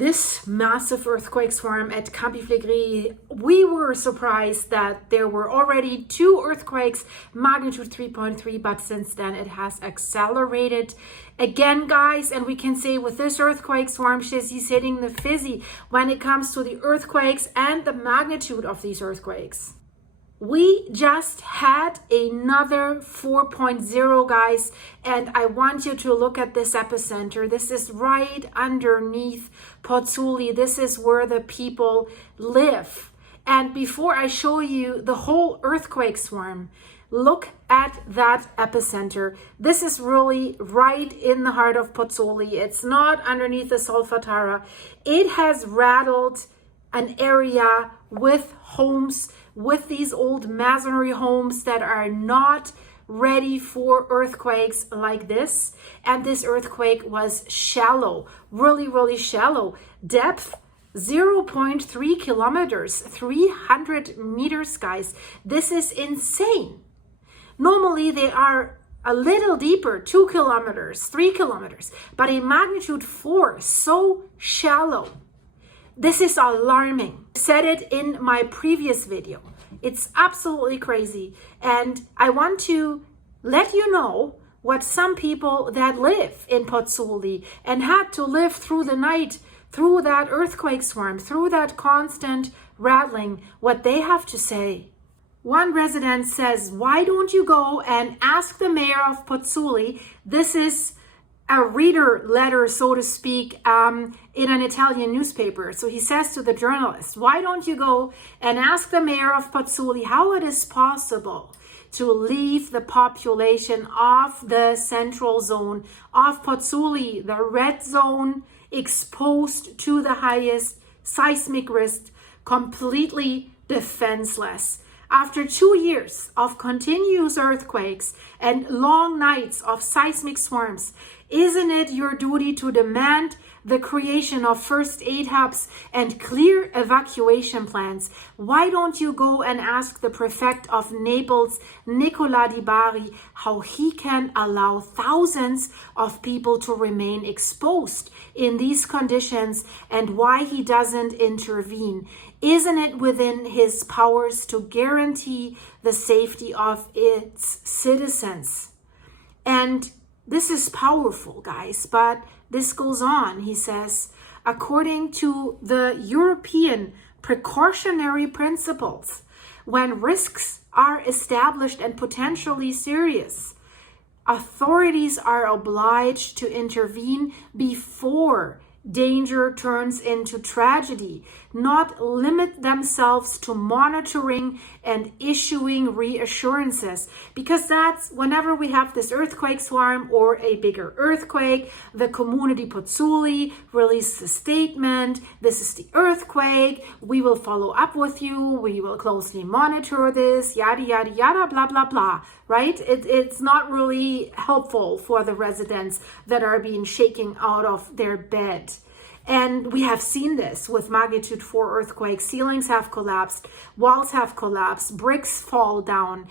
This massive earthquake swarm at Campi Flegrei, we were surprised that there were already 2 earthquakes, magnitude 3.3, but since then it has accelerated again, guys. And we can say with this earthquake swarm, she's hitting the fizzy when it comes to the earthquakes and the magnitude of these earthquakes. We just had another 4.0, guys, and I want you to look at this epicenter. This is right underneath Pozzuoli. This is where the people live. And before I show you the whole earthquake swarm, look at that epicenter. This is really right in the heart of Pozzuoli. It's not underneath the Solfatara. It has rattled an area with homes, with these old masonry homes that are not ready for earthquakes like this. And this earthquake was shallow, really shallow. Depth 0.3 kilometers, 300 meters, guys. This is insane. Normally they are a little deeper, 2 kilometers, 3 kilometers, but a magnitude 4, so shallow. This is alarming. I said it in my previous video. It's absolutely crazy. And I want to let you know what some people that live in Pozzuoli and had to live through the night, through that earthquake swarm, through that constant rattling, what they have to say. One resident says, why don't you go and ask the mayor of Pozzuoli? This is a reader letter, so to speak, in an Italian newspaper. So he says to the journalist, why don't you go and ask the mayor of Pozzuoli how it is possible to leave the population of the central zone of Pozzuoli, the red zone, exposed to the highest seismic risk, completely defenseless. After 2 years of continuous earthquakes and long nights of seismic swarms, isn't it your duty to demand the creation of first aid hubs and clear evacuation plans? Why don't you go and ask the prefect of Naples, Nicola Di Bari, how he can allow thousands of people to remain exposed in these conditions and why he doesn't intervene? Isn't it within his powers to guarantee the safety of its citizens? And this is powerful, guys, but this goes on. He says, according to the European precautionary principles, when risks are established and potentially serious, authorities are obliged to intervene before danger turns into tragedy, not limit themselves to monitoring and issuing reassurances. Because that's whenever we have this earthquake swarm or a bigger earthquake, the community Pozzuoli releases a statement. This is the earthquake. We will follow up with you. We will closely monitor this, yada, yada, yada, blah, blah, blah, right? It's not really helpful for the residents that are being shaken out of their bed. And we have seen this with magnitude 4 earthquakes. Ceilings have collapsed, walls have collapsed, bricks fall down.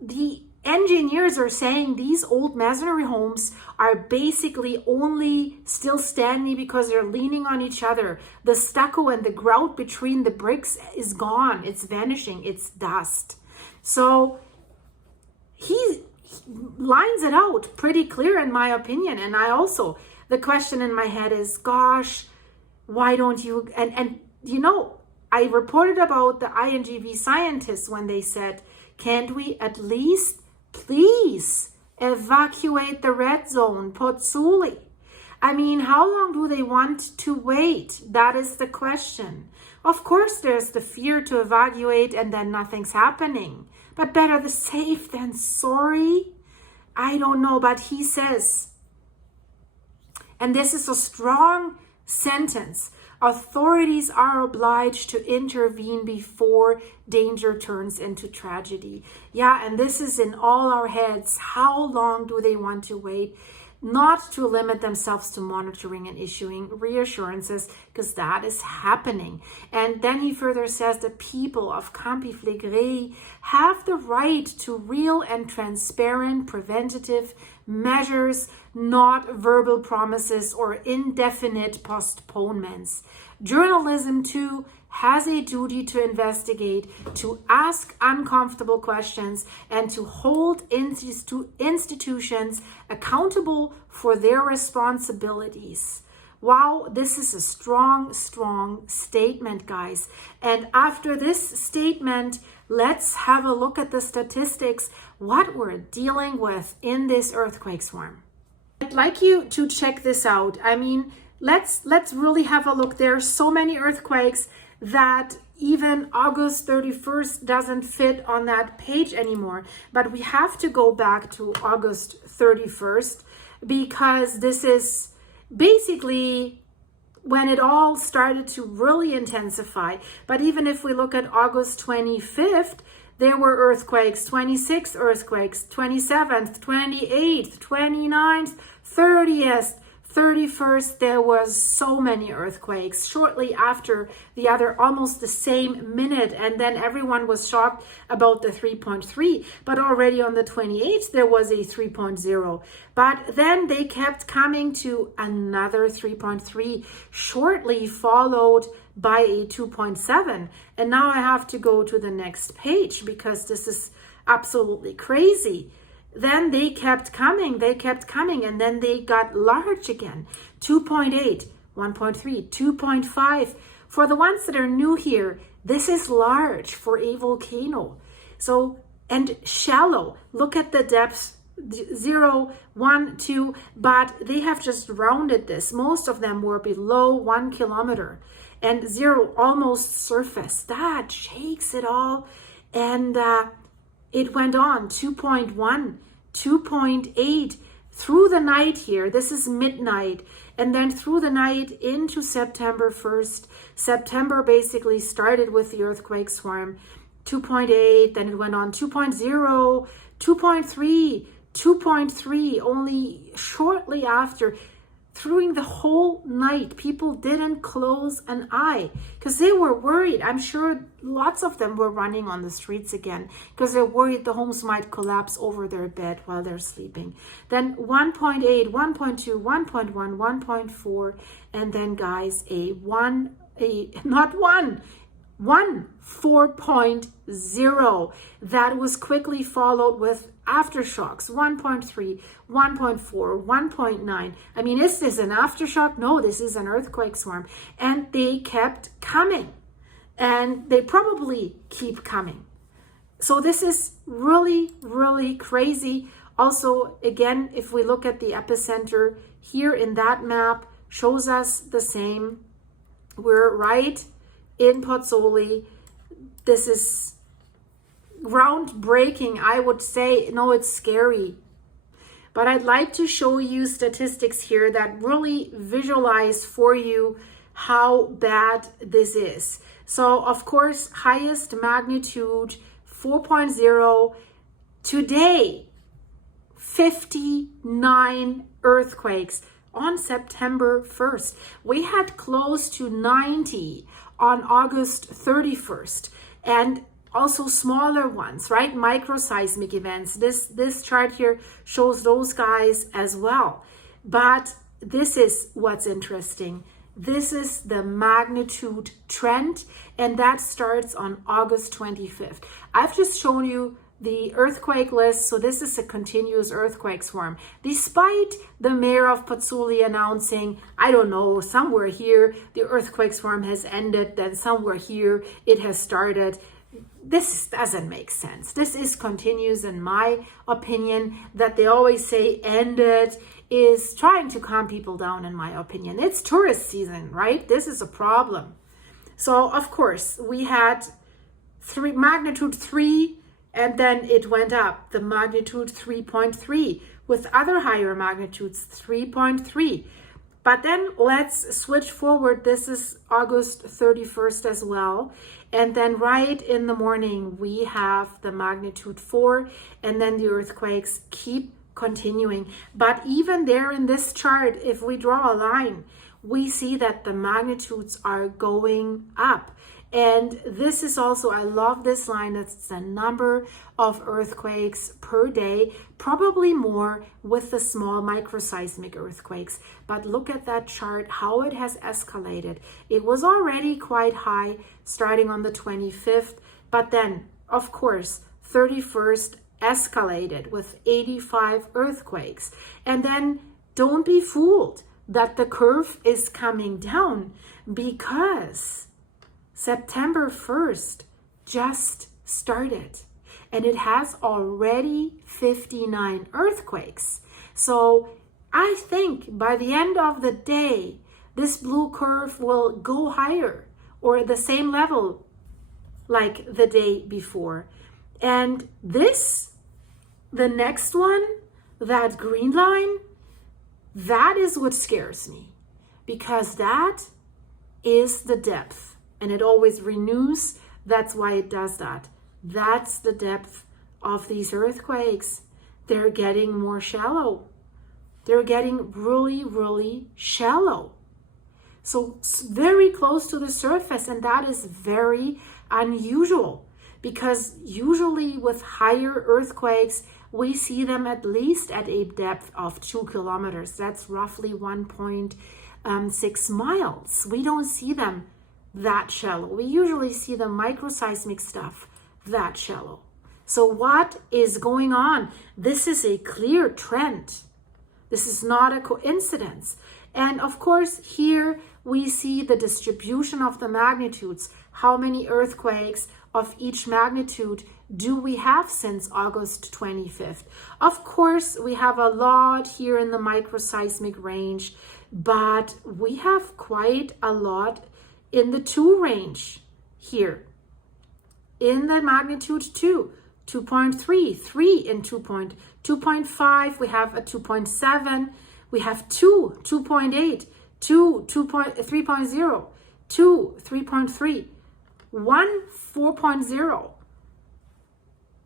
The engineers are saying these old masonry homes are basically only still standing because they're leaning on each other. The stucco and the grout between the bricks is gone. It's vanishing. It's dust. So he lines it out pretty clear, in my opinion. And I also, the question in my head is, gosh, why don't you, and you know, I reported about the INGV scientists when they said, can't we at least please evacuate the red zone, Pozzuoli? I mean, how long do they want to wait? That is the question. Of course, there's the fear to evacuate and then nothing's happening. But better the safe than sorry? I don't know, but he says, and this is a strong sentence, authorities are obliged to intervene before danger turns into tragedy. Yeah, and this is in all our heads. How long do they want to wait? Not to limit themselves to monitoring and issuing reassurances, because that is happening. And then he further says the people of Campi Flegrei have the right to real and transparent preventative measures, not verbal promises or indefinite postponements. Journalism, too, has a duty to investigate, to ask uncomfortable questions, and to hold institutions accountable for their responsibilities. Wow, this is a strong, strong statement, guys. And after this statement, let's have a look at the statistics, what we're dealing with in this earthquake swarm. I'd like you to check this out. I mean, let's really have a look. There are so many earthquakes that even August 31st doesn't fit on that page anymore. But we have to go back to August 31st because this is basically when it all started to really intensify. But even if we look at August 25th, there were earthquakes, 26 earthquakes, 27th, 28th, 29th, 30th, 31st, there was so many earthquakes shortly after the other, almost the same minute. And then everyone was shocked about the 3.3, but already on the 28th, there was a 3.0. But then they kept coming to another 3.3, shortly followed by a 2.7. And now I have to go to the next page because this is absolutely crazy. Then they kept coming, and then they got large again. 2.8, 1.3, 2.5. For the ones that are new here, this is large for a volcano. So, and shallow. Look at the depths, 0, 1, 2, but they have just rounded this. Most of them were below 1 kilometer, and 0 almost surface. That shakes it all. And it went on 2.1, 2.8 through the night here. This is midnight. And then through the night into September 1st. September basically started with the earthquake swarm. 2.8, then it went on 2.0, 2.3, 2.3, only shortly after. Through the whole night, people didn't close an eye because they were worried. I'm sure lots of them were running on the streets again because they're worried the homes might collapse over their bed while they're sleeping. Then 1.8, 1.2, 1.1, 1.4, and then guys, a 4.0 that was quickly followed with aftershocks, 1.3, 1.4, 1.9. I mean, is this an aftershock? No, this is an earthquake swarm. And they kept coming. And they probably keep coming. So this is really, really crazy. Also, again, if we look at the epicenter here in that map, shows us the same. We're right in Pozzuoli. This is groundbreaking, I would say. No, it's scary. But I'd like to show you statistics here that really visualize for you how bad this is. So, of course, highest magnitude, 4.0. Today, 59 earthquakes on September 1st. We had close to 90 on August 31st. And also smaller ones, right? Microseismic events. This chart here shows those guys as well. But this is what's interesting. This is the magnitude trend, and that starts on August 25th. I've just shown you the earthquake list, so this is a continuous earthquake swarm. Despite the mayor of Pozzuoli announcing, I don't know, somewhere here the earthquake swarm has ended, then somewhere here it has started. This doesn't make sense. This is continuous, in my opinion. That they always say ended is trying to calm people down, in my opinion. It's tourist season, right? This is a problem. So, of course, we had magnitude 3, and then it went up. The magnitude 3.3 with other higher magnitudes, 3.3. But then let's switch forward. This is August 31st as well. And then right in the morning, we have the magnitude 4, and then the earthquakes keep continuing. But even there in this chart, if we draw a line, we see that the magnitudes are going up. And this is also, I love this line, that's the number of earthquakes per day, probably more with the small microseismic earthquakes. But look at that chart, how it has escalated. It was already quite high starting on the 25th, but then, of course, 31st escalated with 85 earthquakes. And then don't be fooled that the curve is coming down, because September 1st just started and it has already 59 earthquakes. So I think by the end of the day, this blue curve will go higher or the same level like the day before. And this, the next one, that green line, that is what scares me, because that is the depth. And it always renews. That's why it does that. That's the depth of these earthquakes. They're getting more shallow. They're getting really, really shallow. So very close to the surface. And that is very unusual, because usually with higher earthquakes, we see them at least at a depth of 2 kilometers. That's roughly 1.6 miles. We don't see them that shallow. We usually see the microseismic stuff that shallow. So what is going on? This is a clear trend. This is not a coincidence. And of course, here we see the distribution of the magnitudes. How many earthquakes of each magnitude do we have since August 25th? Of course, we have a lot here in the microseismic range, but we have quite a lot in the 2 range here. In the magnitude 2, 2.3, 3 in 2.5, we have a 2.7, we have 2, 2.8, 2, 3.0, 2, 3.3, 1, 4.0.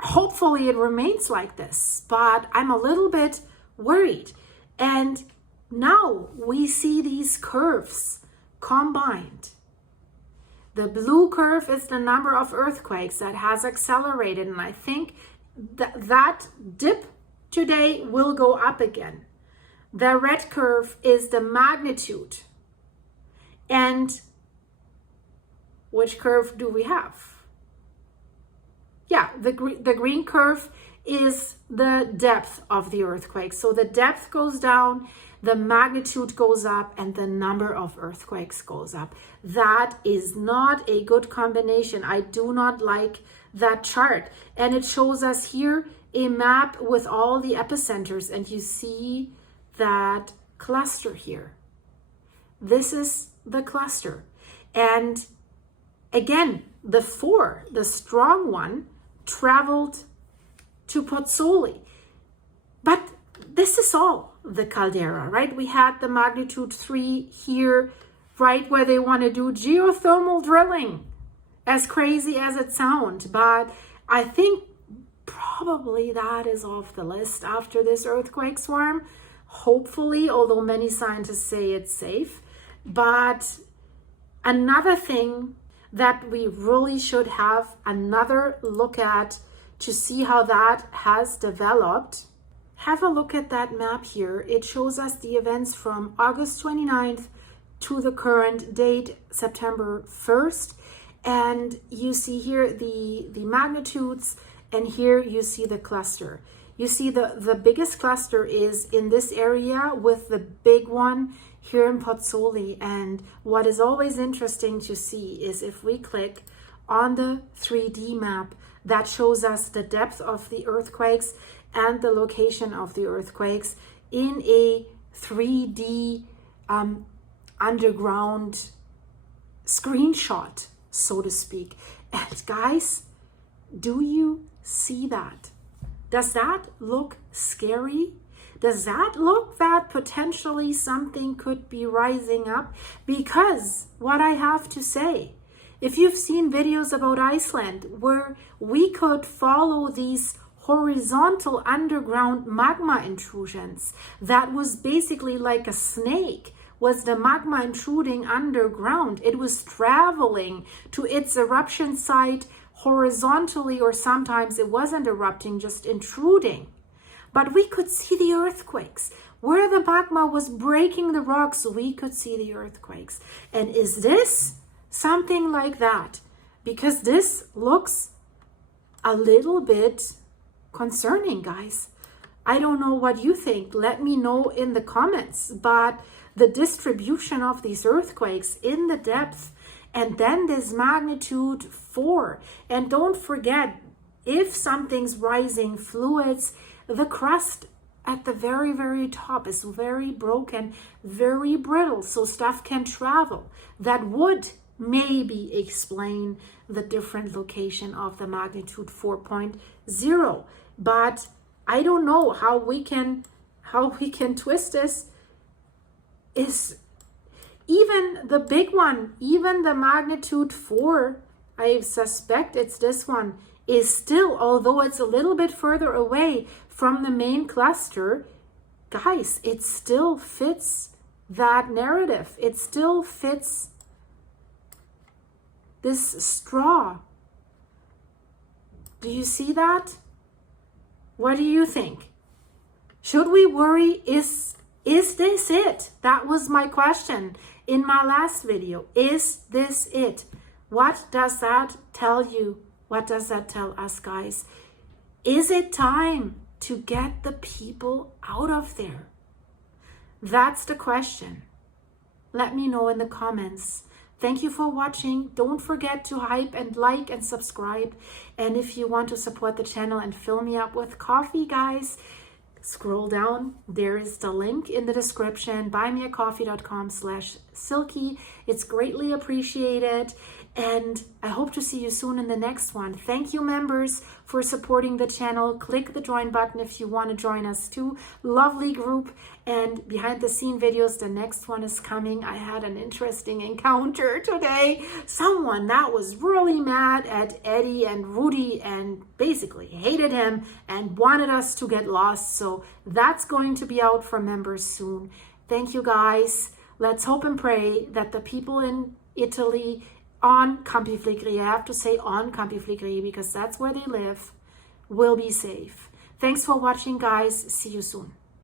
Hopefully it remains like this, but I'm a little bit worried. And now we see these curves combined. The blue curve is the number of earthquakes that has accelerated, and I think that dip today will go up again. The red curve is the magnitude. And which curve do we have? Yeah, the green curve is the depth of the earthquake. So the depth goes down, the magnitude goes up, and the number of earthquakes goes up. That is not a good combination. I do not like that chart. And it shows us here a map with all the epicenters, and you see that cluster here. This is the cluster. And again, the 4, the strong one, traveled to Pozzuoli. But this is all the caldera, right? We had the magnitude 3 here, right where they want to do geothermal drilling. As crazy as it sounds, but I think probably that is off the list after this earthquake swarm. Hopefully, although many scientists say it's safe. But another thing that we really should have another look at to see how that has developed. Have a look at that map here. It shows us the events from August 29th to the current date, September 1st. And you see here the magnitudes, and here you see the cluster. You see the biggest cluster is in this area with the big one here in Pozzuoli. And what is always interesting to see is if we click on the 3D map, that shows us the depth of the earthquakes and the location of the earthquakes in a 3D underground screenshot, so to speak. And guys, do you see that? Does that look scary? Does that look that potentially something could be rising up? Because what I have to say, if you've seen videos about Iceland where we could follow these horizontal underground magma intrusions, that was basically like a snake was the magma intruding underground. It was traveling to its eruption site horizontally, or sometimes it wasn't erupting, just intruding. But we could see the earthquakes. Where the magma was breaking the rocks, we could see the earthquakes. And is this something like that? Because this looks a little bit concerning, guys. I don't know what you think. Let me know in the comments. But the distribution of these earthquakes in the depth, and then this magnitude 4. And don't forget, if something's rising, fluids, the crust at the very, very top is very broken, very brittle, so stuff can travel. That would maybe explain the different location of the magnitude 4.0. But I don't know how we can twist this. Is even the big one, even the magnitude 4, I suspect it's this one, is still, although it's a little bit further away from the main cluster, guys, it still fits that narrative. It still fits this straw. Do you see that? What do you think? Should we worry? Is this it? That was my question in my last video. Is this it? What does that tell you? What does that tell us, guys? Is it time to get the people out of there? That's the question. Let me know in the comments. Thank you for watching. Don't forget to hype and like and subscribe. And if you want to support the channel and fill me up with coffee, guys, scroll down. There is the link in the description, buymeacoffee.com/silky. It's greatly appreciated. And I hope to see you soon in the next one. Thank you, members, for supporting the channel. Click the join button if you want to join us too. Lovely group. And behind the scene videos, the next one is coming. I had an interesting encounter today. Someone that was really mad at Eddie and Rudy and basically hated him and wanted us to get lost. So that's going to be out for members soon. Thank you, guys. Let's hope and pray that the people in Italy on Campi Flegrei, I have to say on Campi Flegrei because that's where they live, will be safe. Thanks for watching, guys. See you soon.